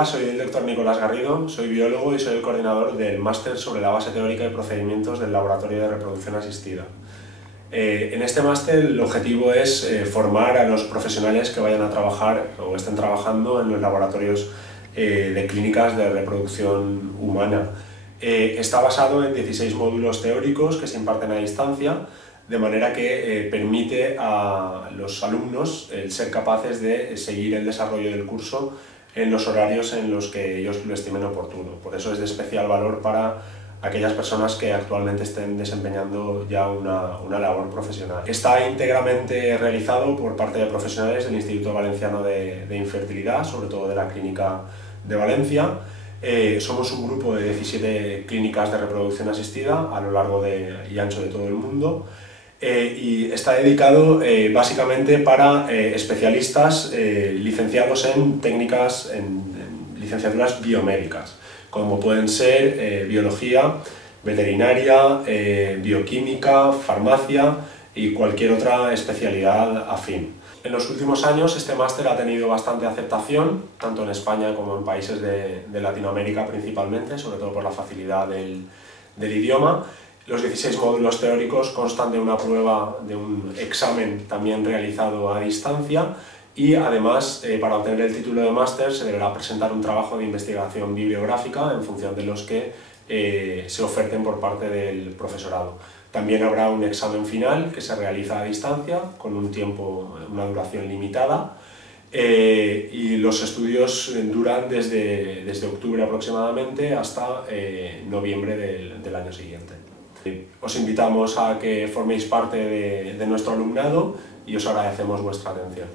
Hola, soy el doctor Nicolás Garrido, soy biólogo y soy el coordinador del máster sobre la base teórica y procedimientos del Laboratorio de Reproducción Asistida. En este máster el objetivo es formar a los profesionales que vayan a trabajar o estén trabajando en los laboratorios de clínicas de reproducción humana. Está basado en 16 módulos teóricos que se imparten a distancia, de manera que permite a los alumnos el ser capaces de seguir el desarrollo del curso en los horarios en los que ellos lo estimen oportuno. Por eso es de especial valor para aquellas personas que actualmente estén desempeñando ya una labor profesional. Está íntegramente realizado por parte de profesionales del Instituto Valenciano de Infertilidad, sobre todo de la Clínica de Valencia. Somos un grupo de 17 clínicas de reproducción asistida a lo largo y ancho de todo el mundo. Y está dedicado básicamente para especialistas licenciados en técnicas, en licenciaturas biomédicas, como pueden ser biología, veterinaria, bioquímica, farmacia y cualquier otra especialidad afín. En los últimos años este máster ha tenido bastante aceptación, tanto en España como en países de Latinoamérica principalmente, sobre todo por la facilidad del idioma. Los 16 módulos teóricos constan de una prueba, de un examen también realizado a distancia y además para obtener el título de máster se deberá presentar un trabajo de investigación bibliográfica en función de los que se oferten por parte del profesorado. También habrá un examen final que se realiza a distancia con un tiempo, una duración limitada y los estudios duran desde octubre aproximadamente hasta noviembre del año siguiente. Os invitamos a que forméis parte de nuestro alumnado y os agradecemos vuestra atención.